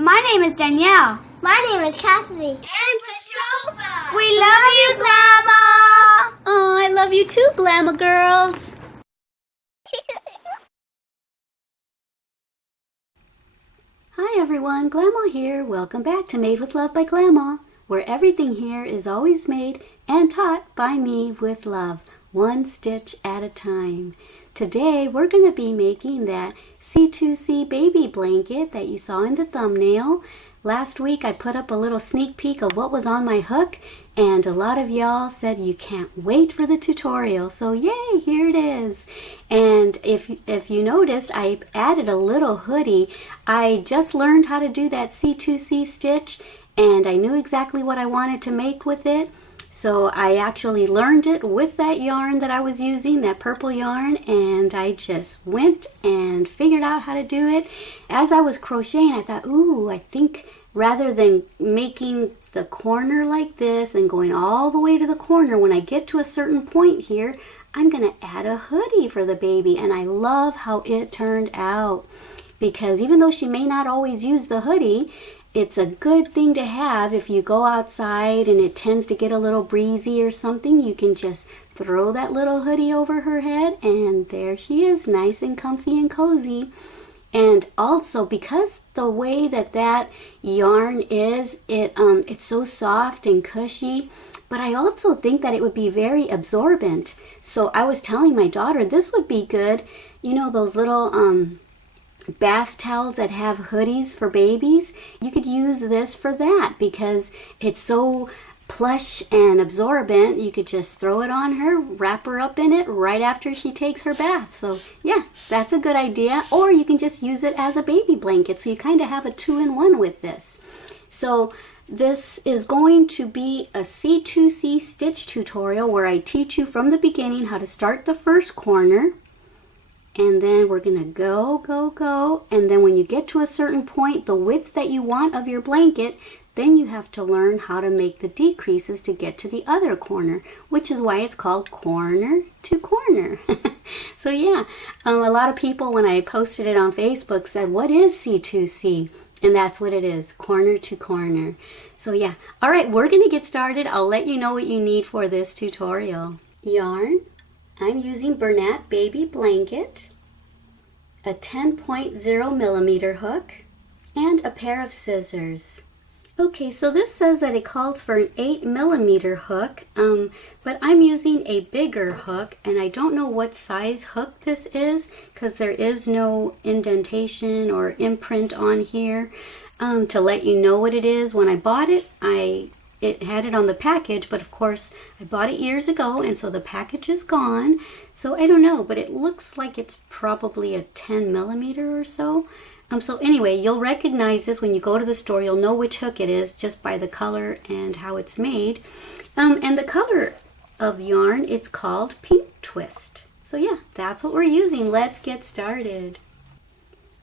My name is Danielle. My name is Cassidy. And Petrova. We love you, Glama. Oh, I love you too, Glama girls. Hi everyone, Glama here. Welcome back to Made with Love by Glama, where everything here is always made and taught by me with love, one stitch at a time. Today we're going to be making that C2C baby blanket that you saw in the thumbnail. Last week I put up a little sneak peek of what was on my hook, and a lot of y'all said you can't wait for the tutorial. So yay, here it is. And if you noticed, I added a little hoodie. I just learned how to do that C2C stitch, and I knew exactly what I wanted to make with it. So I actually learned it with that yarn that I was using, that purple yarn, and I just went and figured out how to do it. As I was crocheting, I thought, ooh, I think rather than making the corner like this and going all the way to the corner, when I get to a certain point here, I'm going to add a hoodie for the baby. And I love how it turned out, because even though she may not always use the hoodie, it's a good thing to have if you go outside and it tends to get a little breezy or something. You can just throw that little hoodie over her head and there she is, nice and comfy and cozy. And also, because the way that yarn is, it's so soft and cushy, but I also think that it would be very absorbent. So I was telling my daughter this would be good, you know, those little bath towels that have hoodies for babies. You could use this for that because it's so plush and absorbent. You could just throw it on her, wrap her up in it right after she takes her bath. So yeah, that's a good idea. Or you can just use it as a baby blanket. So you kind of have a 2-in-1 with this. So this is going to be a C2C stitch tutorial where I teach you from the beginning how to start the first corner. And then we're going to go. And then when you get to a certain point, the width that you want of your blanket, then you have to learn how to make the decreases to get to the other corner, which is why it's called corner to corner. So yeah, a lot of people, when I posted it on Facebook, said, what is C2C? And that's what it is, corner to corner. So yeah, all right, we're going to get started. I'll let you know what you need for this tutorial. Yarn. I'm using Bernat Baby Blanket, a 10.0 millimeter hook, and a pair of scissors. Okay, so this says that it calls for an 8 millimeter hook, but I'm using a bigger hook, and I don't know what size hook this is because there is no indentation or imprint on here to let you know what it is. When I bought it, it had it on the package, but of course I bought it years ago, and so the package is gone. So I don't know, but it looks like it's probably a 10 millimeter or so. So anyway, you'll recognize this when you go to the store. You'll know which hook it is just by the color and how it's made. And the color of yarn, it's called Pink Twist. So yeah, that's what we're using. Let's get started.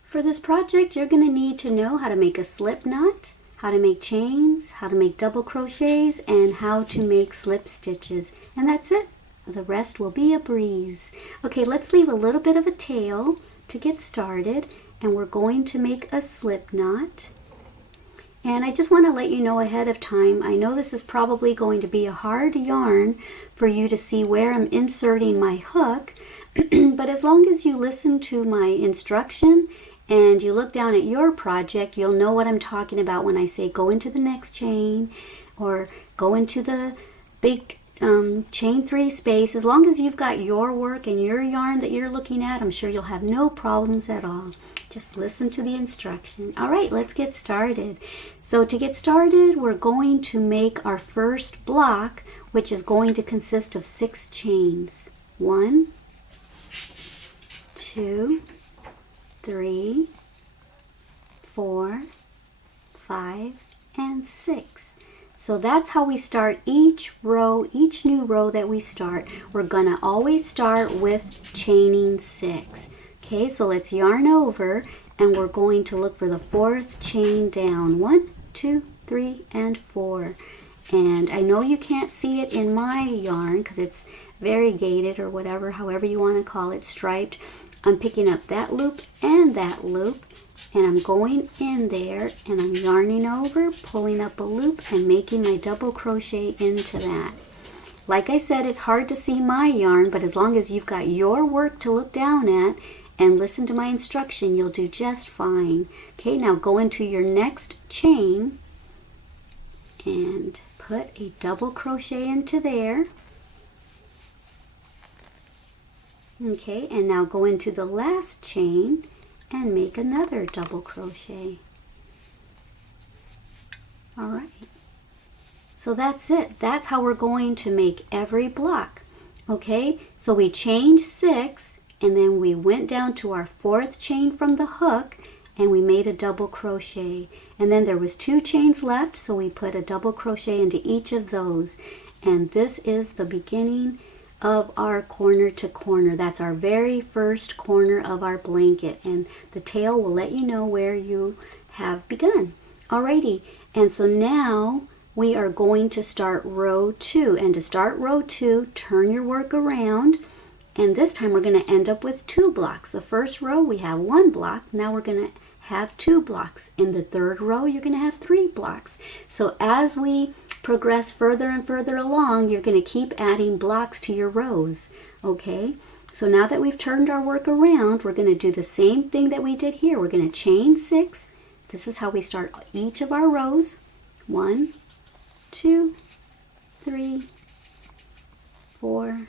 For this project, you're going to need to know how to make a slip knot, how to make chains, how to make double crochets, and how to make slip stitches. And that's it. The rest will be a breeze. Okay, let's leave a little bit of a tail to get started, and we're going to make a slip knot. And I just want to let you know ahead of time, I know this is probably going to be a hard yarn for you to see where I'm inserting my hook, but as long as you listen to my instruction and you look down at your project, you'll know what I'm talking about when I say go into the next chain or go into the big chain 3 space. As long as you've got your work and your yarn that you're looking at, I'm sure you'll have no problems at all. Just listen to the instruction. All right, let's get started. So to get started, we're going to make our first block, which is going to consist of 6 chains. 1, 2, 3, 4, 5, and 6. So that's how we start each row, each new row that we start. We're gonna always start with chaining 6. Okay, so let's yarn over and we're going to look for the 4th chain down. 1, 2, 3, and 4. And I know you can't see it in my yarn because it's variegated or whatever, however you want to call it, striped. I'm picking up that loop and that loop, and I'm going in there and I'm yarning over, pulling up a loop and making my double crochet into that. Like I said, it's hard to see my yarn, but as long as you've got your work to look down at and listen to my instruction, you'll do just fine. Okay, now go into your next chain and put a double crochet into there. Okay, and now go into the last chain and make another double crochet. All right. So that's it. That's how we're going to make every block. Okay, so we chained 6 and then we went down to our 4th chain from the hook and we made a double crochet. And then there was 2 chains left, so we put a double crochet into each of those. And this is the beginning of our corner to corner. That's our very first corner of our blanket, and the tail will let you know where you have begun. Alrighty, and so now we are going to start row 2, and to start row 2, turn your work around, and this time we're going to end up with 2 blocks. The first row we have 1 block, now we're going to have 2 blocks. In the 3rd row you're going to have 3 blocks. So as we progress further and further along, you're going to keep adding blocks to your rows. Okay, so now that we've turned our work around, we're going to do the same thing that we did here. We're going to chain 6. This is how we start each of our rows. 1, 2, 3, 4,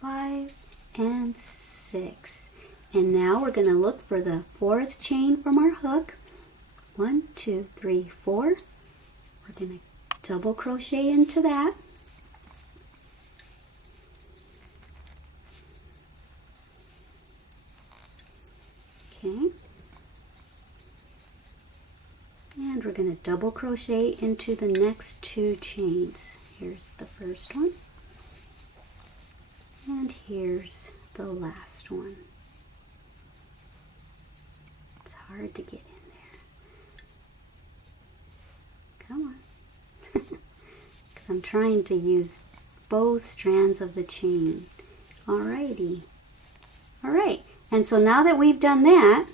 5, and 6. And now we're going to look for the 4th chain from our hook. 1, 2, 3, 4. We're going to double crochet into that. Okay. And we're going to double crochet into the next 2 chains. Here's the first one. And here's the last one. It's hard to get in there. Come on. Because I'm trying to use both strands of the chain. Alrighty. Alright, and so now that we've done that,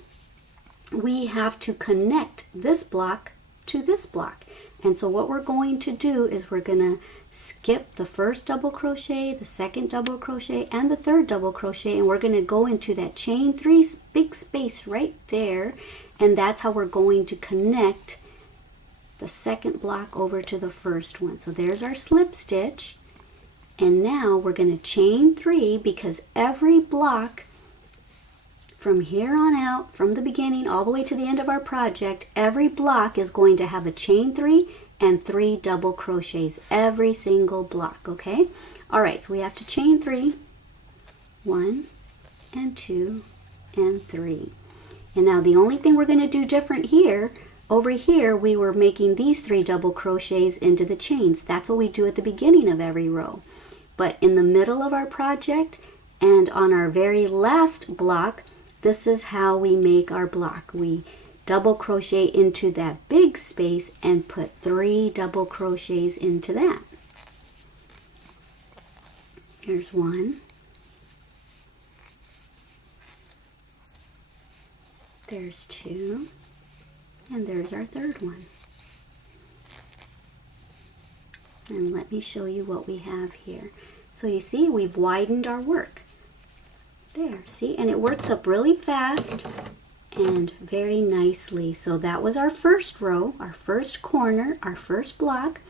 we have to connect this block to this block. And so what we're going to do is we're going to skip the first double crochet, the second double crochet, and the 3rd double crochet, and we're going to go into that chain 3 big space right there, and that's how we're going to connect the second block over to the first one. So there's our slip stitch, and now we're going to chain 3, because every block from here on out, from the beginning all the way to the end of our project, every block is going to have a chain 3 and 3 double crochets, every single block. Okay, all right, so we have to chain 3, 1 and 2 and 3. And now the only thing we're going to do different here, over here we were making these 3 double crochets into the chains. That's what we do at the beginning of every row. But in the middle of our project and on our very last block, this is how we make our block. We double crochet into that big space and put 3 double crochets into that. Here's 1. There's 2. And there's our 3rd one. And let me show you what we have here. So you see, we've widened our work. There, see? And it works up really fast and very nicely. So that was our first row, our first corner, our first block,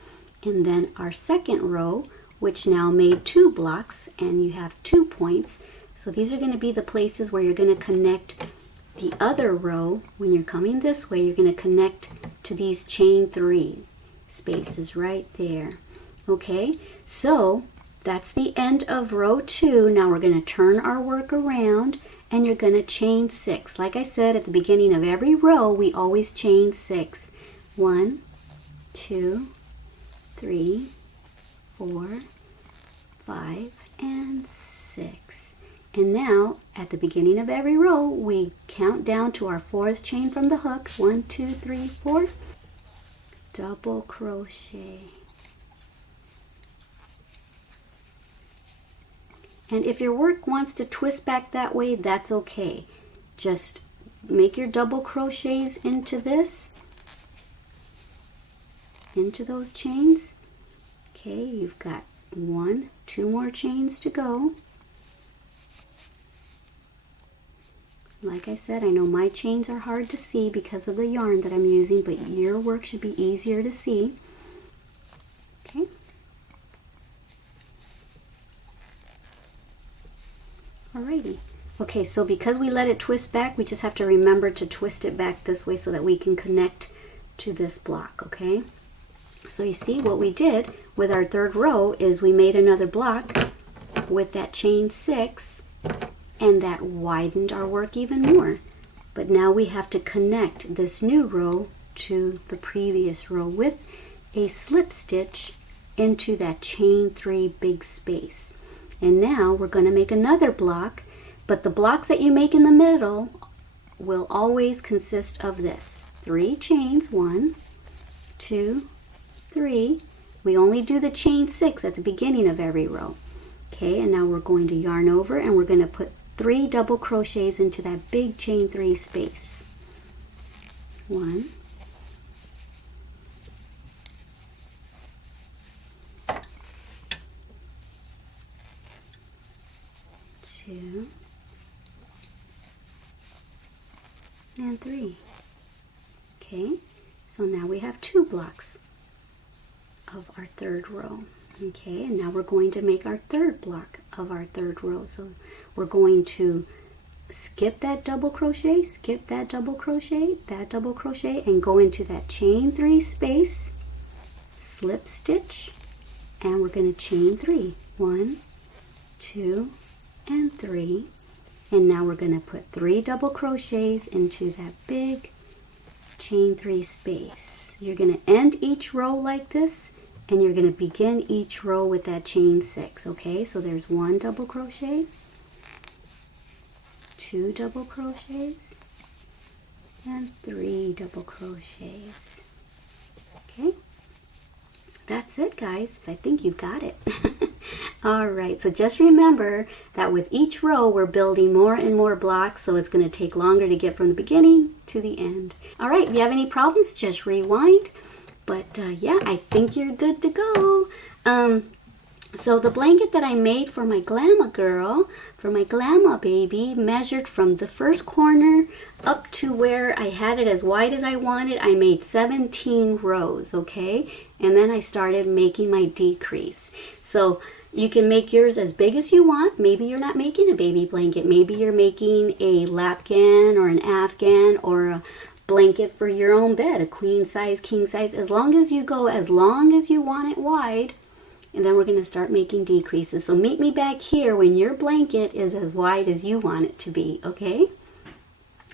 and then our second row, which now made 2 blocks, and you have 2 points. So these are going to be the places where you're going to connect the other row. When you're coming this way, you're going to connect to these chain 3 spaces right there. Okay, so that's the end of row 2. Now we're going to turn our work around and you're going to chain 6. Like I said, at the beginning of every row, we always chain 6. 1, 2, 3, 4, 5, and 6. And now, at the beginning of every row, we count down to our 4th chain from the hook. 1, 2, 3, 4. Double crochet. And if your work wants to twist back that way, that's okay. Just make your double crochets into this, into those chains. Okay, you've got 2 more chains to go. Like I said, I know my chains are hard to see because of the yarn that I'm using, but your work should be easier to see. Okay. Alrighty. Okay, so because we let it twist back, we just have to remember to twist it back this way so that we can connect to this block, okay? So you see what we did with our 3rd row is we made another block with that chain 6, and that widened our work even more. But now we have to connect this new row to the previous row with a slip stitch into that chain 3 big space. And now we're going to make another block, but the blocks that you make in the middle will always consist of this. 3 chains, 1, 2, 3. We only do the chain 6 at the beginning of every row. Okay, and now we're going to yarn over and we're going to put 3 double crochets into that big chain 3 space. 1, 2, and 3. Okay, so now we have 2 blocks of our 3rd row. Okay, and now we're going to make our 3rd block of our 3rd row. So we're going to skip that double crochet, skip that double crochet, and go into that chain 3 space, slip stitch, and we're going to chain 3. 1, 2, and 3. And now we're going to put 3 double crochets into that big chain 3 space. You're going to end each row like this, and you're going to begin each row with that chain 6. Okay, so there's 1 double crochet, 2 double crochets, and 3 double crochets. Okay, that's it, guys. I think you've got it. All right, so just remember that with each row we're building more and more blocks, so it's going to take longer to get from the beginning to the end. All right, if you have any problems, just rewind. But yeah, I think you're good to go. So the blanket that I made for my Glama girl, for my Glama baby, measured from the first corner up to where I had it as wide as I wanted. I made 17 rows, okay? And then I started making my decrease. So you can make yours as big as you want. Maybe you're not making a baby blanket. Maybe you're making a lapgan or an afghan or a blanket for your own bed, a queen size, king size, as long as you go, as long as you want it wide. And then we're going to start making decreases. So meet me back here when your blanket is as wide as you want it to be, okay?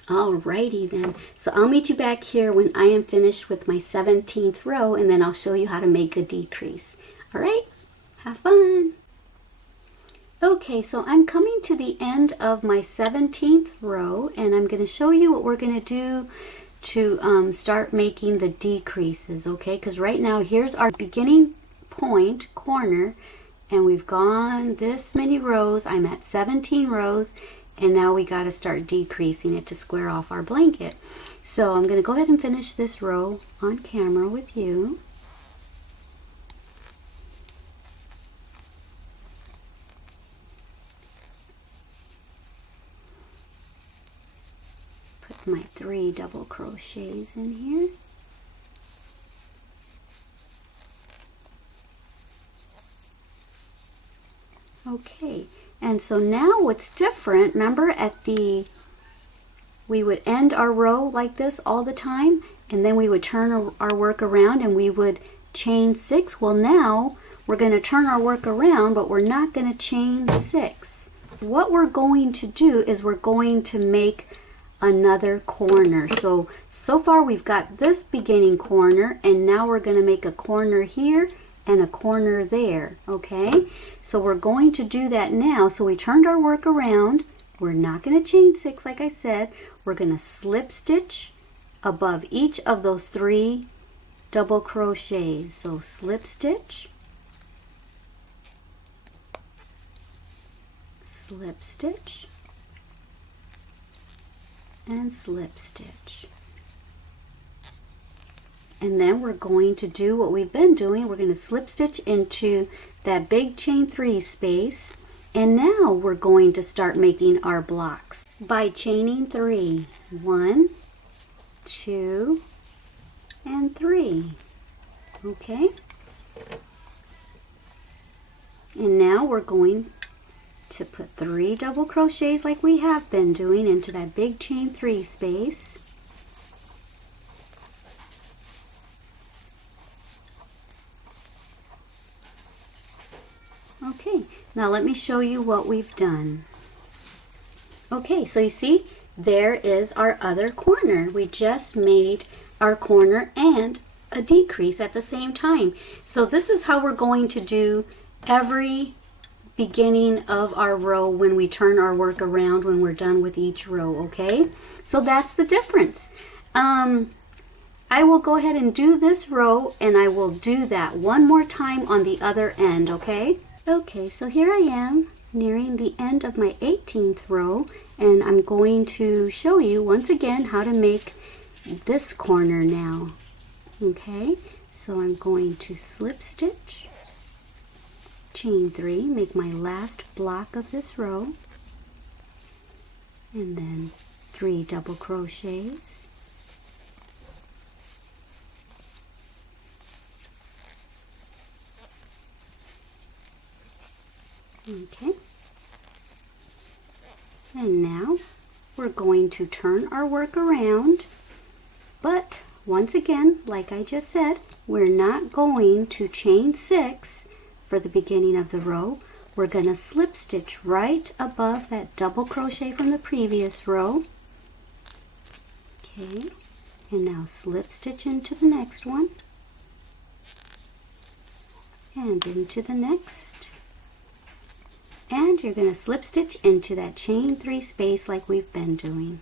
Alrighty then. So I'll meet you back here when I am finished with my 17th row, and then I'll show you how to make a decrease. Alright? Have fun! Okay, so I'm coming to the end of my 17th row, and I'm going to show you what we're going to do to start making the decreases, okay? Because right now, here's our beginning point, corner, and we've gone this many rows. I'm at 17 rows, and now we got to start decreasing it to square off our blanket. So I'm going to go ahead and finish this row on camera with you. Put my 3 double crochets in here. Okay, and so now what's different, remember we would end our row like this all the time, and then we would turn our work around and we would chain 6. Well, now we're going to turn our work around, but we're not going to chain 6. What we're going to do is we're going to make another corner. So far we've got this beginning corner, and now we're going to make a corner here and a corner there, okay? So we're going to do that now. So we turned our work around. We're not going to chain 6 like I said. We're going to slip stitch above each of those 3 double crochets. So slip stitch, slip stitch, and slip stitch. And then we're going to do what we've been doing. We're going to slip stitch into that big chain 3 space, and now we're going to start making our blocks by chaining 3. 1, 2, and 3. Okay? And now we're going to put 3 double crochets like we have been doing into that big chain 3 space. Okay, now let me show you what we've done. Okay, so you see, there is our other corner. We just made our corner and a decrease at the same time. So this is how we're going to do every beginning of our row when we turn our work around when we're done with each row, okay? So that's the difference. I will go ahead and do this row, and I will do that one more time on the other end, okay? Okay, so here I am nearing the end of my 18th row, and I'm going to show you once again how to make this corner now. Okay, so I'm going to slip stitch, chain 3, make my last block of this row, and then 3 double crochets, okay, and now we're going to turn our work around, but once again, like I just said, we're not going to chain 6 for the beginning of the row. We're going to slip stitch right above that double crochet from the previous row. Okay, and now slip stitch into the next one, and into the next, and you're going to slip stitch into that chain 3 space like we've been doing.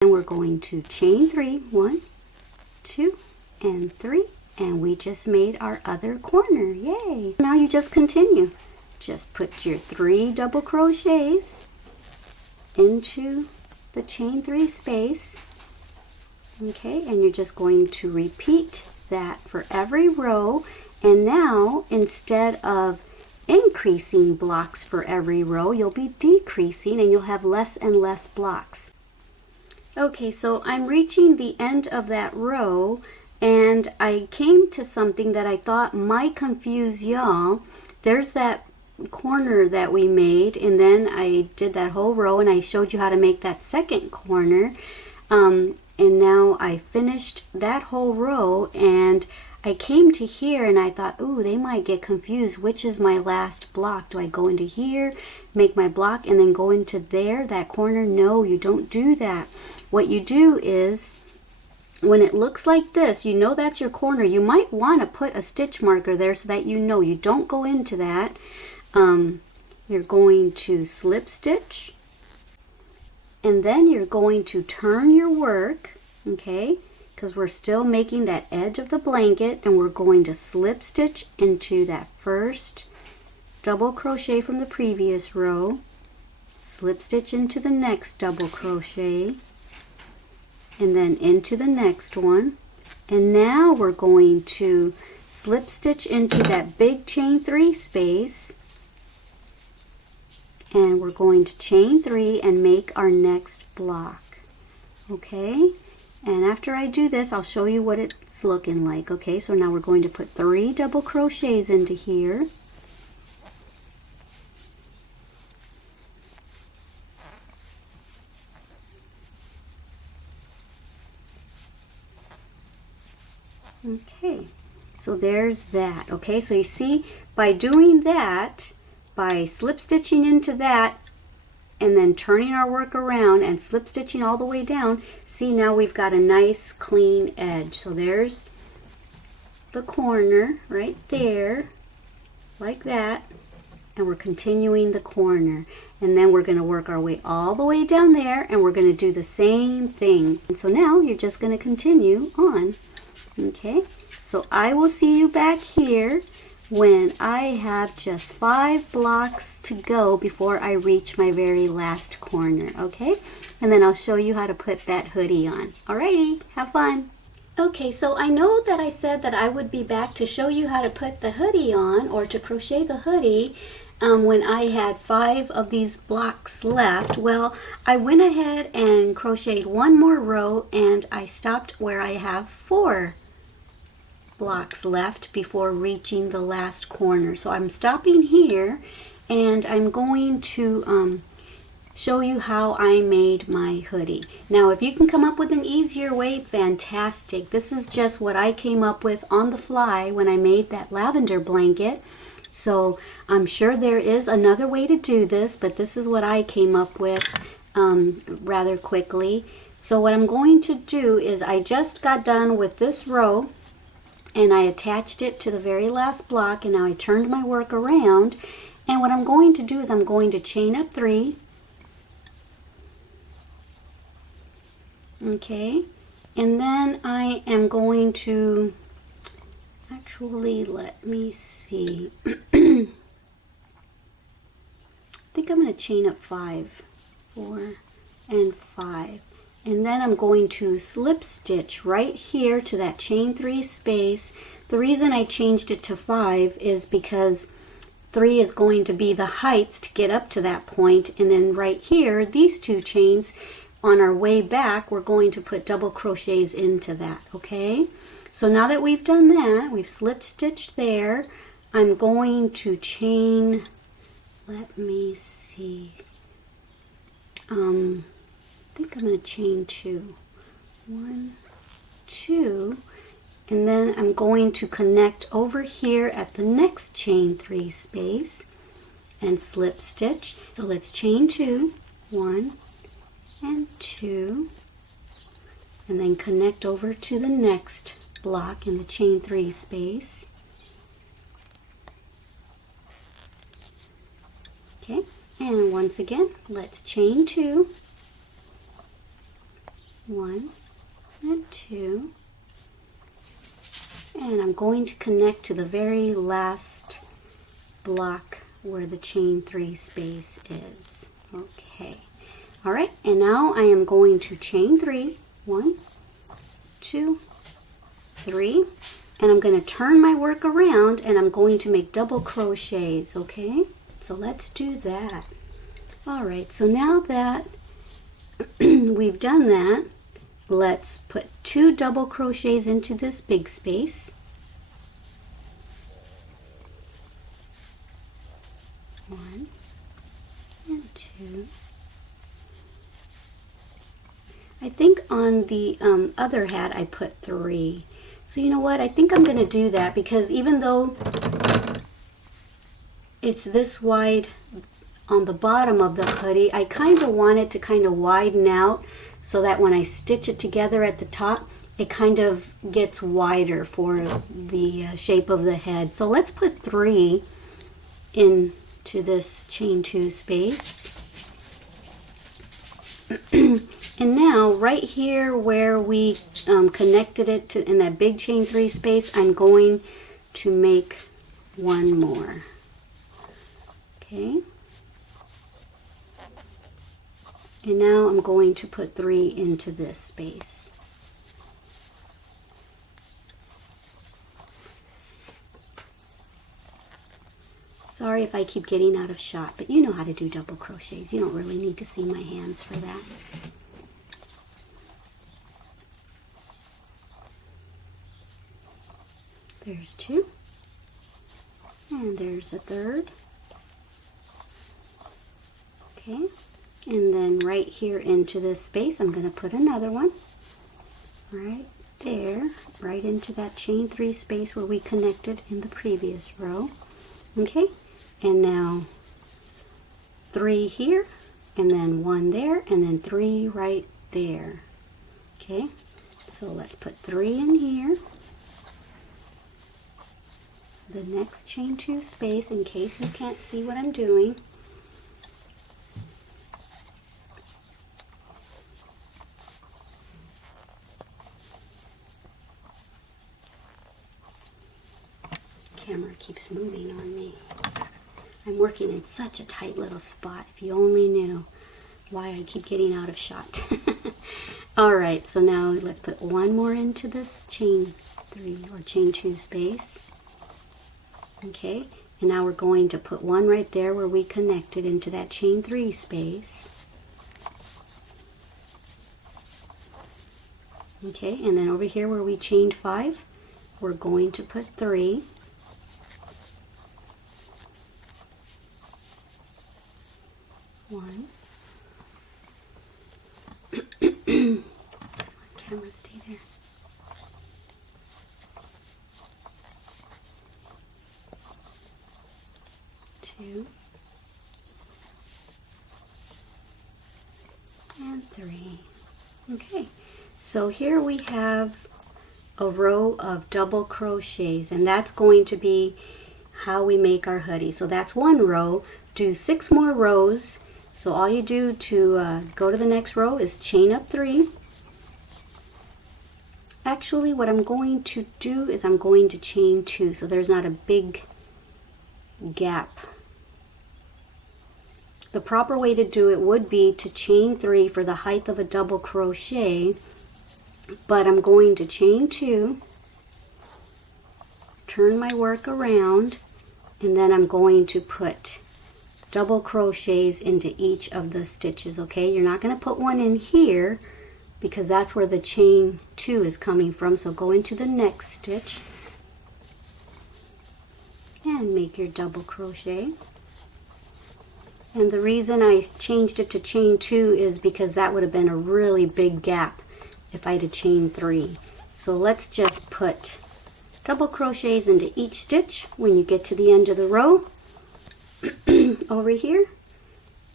And we're going to chain 3, 1, 2, and 3, and we just made our other corner. Yay! Now you just continue. Just put your 3 double crochets into the chain 3 space. Okay, and you're just going to repeat that for every row. And now, instead of increasing blocks for every row, you'll be decreasing, and you'll have less and less blocks. Okay, so I'm reaching the end of that row, and I came to something that I thought might confuse y'all. There's that corner that we made, and then I did that whole row, and I showed you how to make that second corner. And now I finished that whole row, and I came to here, and I thought, ooh, they might get confused. Which is my last block? Do I go into here, make my block, and then go into there, that corner? No, you don't do that. What you do is, when it looks like this, you know that's your corner. You might want to put a stitch marker there so that you know you don't go into that. You're going to slip stitch, and then you're going to turn your work, okay, because we're still making that edge of the blanket, and we're going to slip stitch into that first double crochet from the previous row, slip stitch into the next double crochet, and then into the next one. And now we're going to slip stitch into that big chain 3 space, and we're going to chain 3 and make our next block. Okay, and after I do this, I'll show you what it's looking like. Okay, so now we're going to put 3 double crochets into here, okay, so there's that. Okay, so you see, by doing that, by slip stitching into that and then turning our work around and slip stitching all the way down, see, now we've got a nice clean edge. So there's the corner right there, like that, and we're continuing the corner, and then we're going to work our way all the way down there, and we're going to do the same thing. And so now you're just going to continue on. Okay, so I will see you back here when I have just 5 blocks to go before I reach my very last corner, okay? And then I'll show you how to put that hoodie on. Alrighty, have fun. Okay, so I know that I said that I would be back to show you how to put the hoodie on, or to crochet the hoodie, when I had 5 of these blocks left. Well, I went ahead and crocheted 1 more row, and I stopped where I have 4 blocks left before reaching the last corner. So I'm stopping here, and I'm going to show you how I made my hoodie. Now, if you can come up with an easier way, fantastic. This is just what I came up with on the fly when I made that lavender blanket. So I'm sure there is another way to do this, but this is what I came up with rather quickly. So what I'm going to do is, I just got done with this row, and I attached it to the very last block, and now I turned my work around, and what I'm going to do is I'm going to chain up 3, okay, and then I am going to, actually, let me see, I think I'm going to chain up 5, 4, and 5. And then I'm going to slip stitch right here to that chain 3 space. The reason I changed it to 5 is because 3 is going to be the height to get up to that point, and then right here, these 2 chains, on our way back, we're going to put double crochets into that, okay? So now that we've done that, we've slip stitched there, I'm going to chain, let me see, I think I'm going to chain 2. 1, 2, and then I'm going to connect over here at the next chain 3 space and slip stitch. So let's chain 2, 1 and 2, and then connect over to the next block in the chain 3 space. Okay, and once again, let's chain 2, 1 and 2, and I'm going to connect to the very last block where the chain 3 space is. Okay, all right, and now I am going to chain 3, 1, 2, 3, and I'm going to turn my work around, and I'm going to make double crochets, okay? So let's do that. All right, so now that we've done that, let's put 2 double crochets into this big space. 1 and 2. I think on the other hat I put 3. So you know what? I think I'm going to do that, because even though it's this wide on the bottom of the hoodie, I kind of want it to kind of widen out, so that when I stitch it together at the top, it kind of gets wider for the shape of the head. So let's put 3 into this chain 2 space. And now right here where we connected it to in that big chain 3 space, I'm going to make 1 more. Okay. And now I'm going to put 3 into this space. Sorry if I keep getting out of shot, but you know how to do double crochets. You don't really need to see my hands for that. There's 2. And there's a 3rd. Okay. And then right here into this space, I'm going to put another one right there, right into that chain 3 space where we connected in the previous row. Okay, and now 3 here, and then 1 there, and then 3 right there. Okay, so let's put 3 in here. The next chain 2 space, in case you can't see what I'm doing. camera keeps moving on me. I'm working in such a tight little spot. If you only knew why I keep getting out of shot. All right, so now let's put one more into this chain 3 or chain 2 space. Okay, and now we're going to put one right there where we connected into that chain 3 space. Okay, and then over here where we chained 5, we're going to put 3. One. Camera, stay there. 2 and 3. Okay, so here we have a row of double crochets, and that's going to be how we make our hoodie. So that's one row. Do 6 more rows. So all you do to go to the next row is chain up 3. Actually, what I'm going to do is I'm going to chain 2, so there's not a big gap. The proper way to do it would be to chain 3 for the height of a double crochet, but I'm going to chain 2, turn my work around, and then I'm going to put double crochets into each of the stitches. Okay, you're not going to put one in here because that's where the chain 2 is coming from. So go into the next stitch and make your double crochet. And the reason I changed it to chain 2 is because that would have been a really big gap if I'd have chained 3. So let's just put double crochets into each stitch when you get to the end of the row. Over here,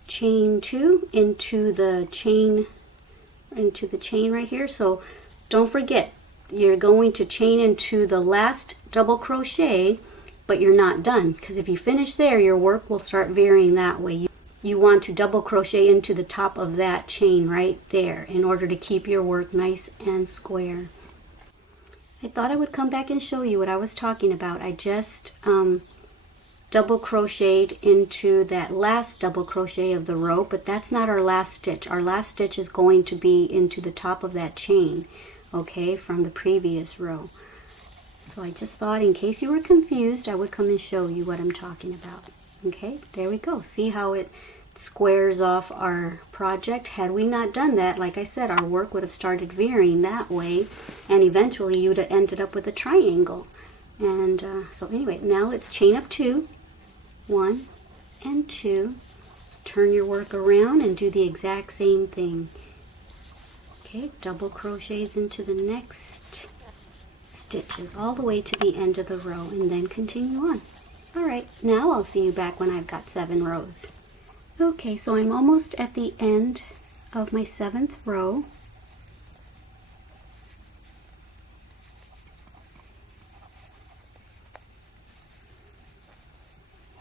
chain 2 into the chain right here. So don't forget, you're going to chain into the last double crochet, but you're not done, because if you finish there, your work will start varying that way. You want to double crochet into the top of that chain right there in order to keep your work nice and square. I thought I would come back and show you what I was talking about. I just double crocheted into that last double crochet of the row, but that's not our last stitch. Our last stitch is going to be into the top of that chain, okay, from the previous row. So I just thought in case you were confused, I would come and show you what I'm talking about. Okay, there we go. See how it squares off our project? Had we not done that, like I said, our work would have started veering that way, and eventually you'd have ended up with a triangle. And so anyway, now let's chain up 2, 1 and 2, turn your work around and do the exact same thing. Okay, double crochets into the next stitches all the way to the end of the row, and then continue on. Alright, now I'll see you back when I've got 7 rows. Okay, so I'm almost at the end of my 7th row.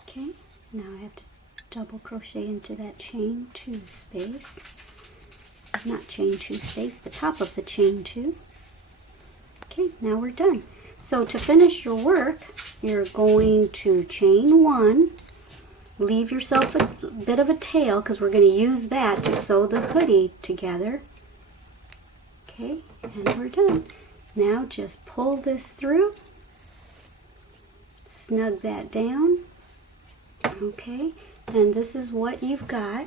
Okay, now I have to double crochet into that chain 2 space. Not chain 2 space, the top of the chain 2. Okay, now we're done. So to finish your work, you're going to chain 1, leave yourself a bit of a tail because we're going to use that to sew the hoodie together. Okay, and we're done. Now just pull this through, snug that down. Okay, and this is what you've got.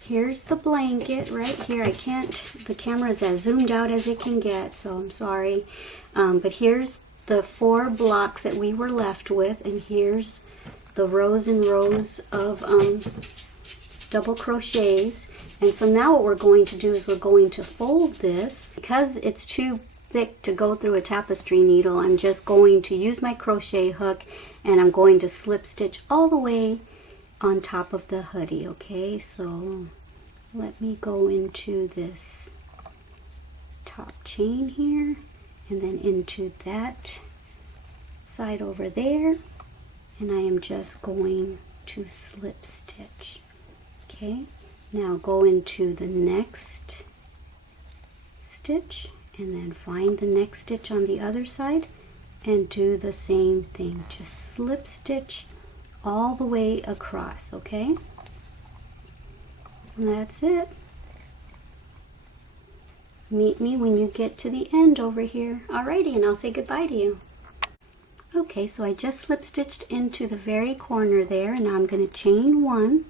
Here's the blanket right here. The camera is as zoomed out as it can get, so I'm sorry. But here's the 4 blocks that we were left with, and here's the rows and rows of double crochets. And so now what we're going to do is we're going to fold this. Because it's too thick to go through a tapestry needle, I'm just going to use my crochet hook and I'm going to slip stitch all the way on top of the hoodie. Okay, so let me go into this top chain here and then into that side over there, and I am just going to slip stitch. Okay, now go into the next stitch and then find the next stitch on the other side and do the same thing. Just slip stitch all the way across, okay? And that's it. Meet me when you get to the end over here. Alrighty, and I'll say goodbye to you. Okay, so I just slip stitched into the very corner there, and now I'm going to chain one,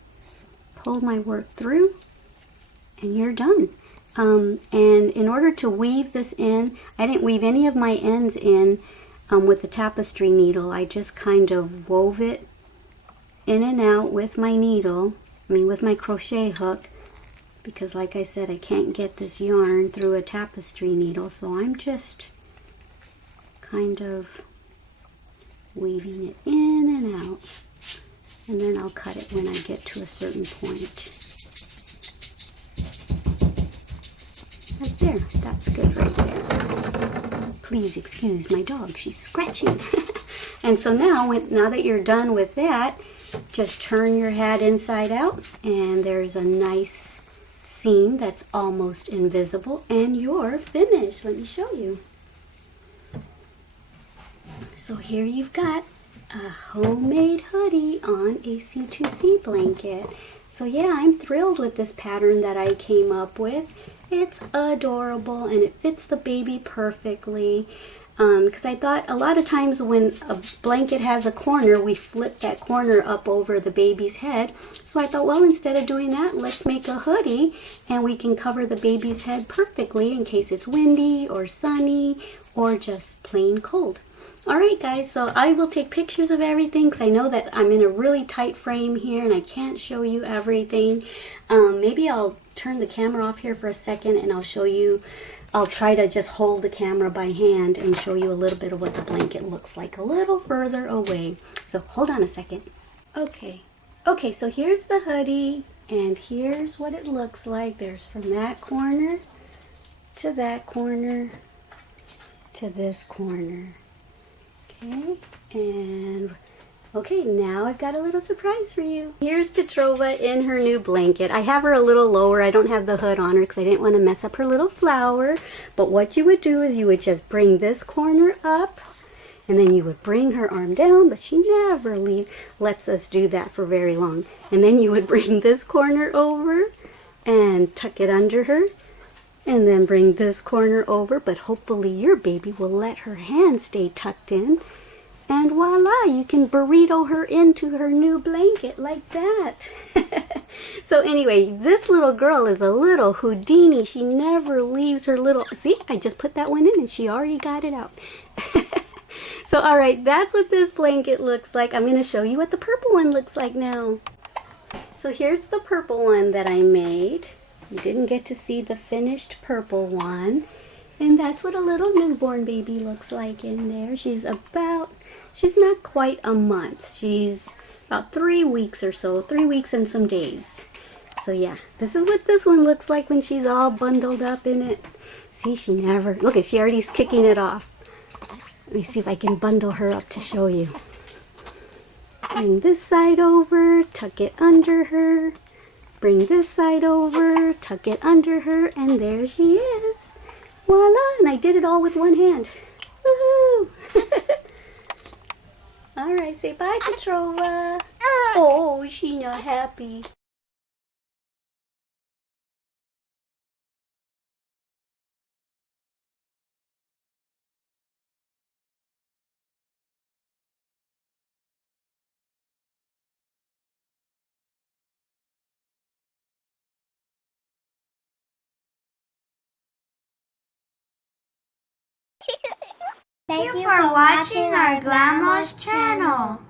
pull my work through, and you're done. And in order to weave this in, I didn't weave any of my ends in with the tapestry needle. I just kind of wove it in and out with my needle, with my crochet hook, because like I said, I can't get this yarn through a tapestry needle, so I'm just kind of weaving it in and out, and then I'll cut it when I get to a certain point. Right there, that's good right there. Please excuse my dog, she's scratching. And so now that you're done with that, just turn your hat inside out, and there's a nice seam that's almost invisible, and you're finished. Let me show you. So here you've got a homemade hoodie on a C2C blanket. So yeah, I'm thrilled with this pattern that I came up with. It's adorable and it fits the baby perfectly. Because I thought a lot of times when a blanket has a corner, we flip that corner up over the baby's head. So I thought, well, instead of doing that, let's make a hoodie and we can cover the baby's head perfectly in case it's windy or sunny or just plain cold. Alright guys, so I will take pictures of everything because I know that I'm in a really tight frame here and I can't show you everything. Maybe I'll turn the camera off here for a second and I'll show you. I'll try to just hold the camera by hand and show you a little bit of what the blanket looks like a little further away. So hold on a second. Okay, so here's the hoodie and here's what it looks like. There's from that corner to that corner to this corner. Okay, now I've got a little surprise for you. Here's Petrova in her new blanket. I have her a little lower. I don't have the hood on her because I didn't want to mess up her little flower. But what you would do is you would just bring this corner up and then you would bring her arm down, but she never lets us do that for very long. And then you would bring this corner over and tuck it under her. And then bring this corner over, but hopefully your baby will let her hand stay tucked in. And voila, you can burrito her into her new blanket like that. So anyway, this little girl is a little Houdini. She never leaves her little... See, I just put that one in and she already got it out. So alright, that's what this blanket looks like. I'm going to show you what the purple one looks like now. So here's the purple one that I made. You didn't get to see the finished purple one. And that's what a little newborn baby looks like in there. She's not quite a month. She's about 3 weeks or so, 3 weeks and some days. So yeah, this is what this one looks like when she's all bundled up in it. See, she already's kicking it off. Let me see if I can bundle her up to show you. Bring this side over, tuck it under her. Bring this side over, tuck it under her, and there she is. Voila! And I did it all with one hand. Woohoo! Alright, say bye, Petrova. Oh, she's not happy. Thank you for watching our Glama's channel.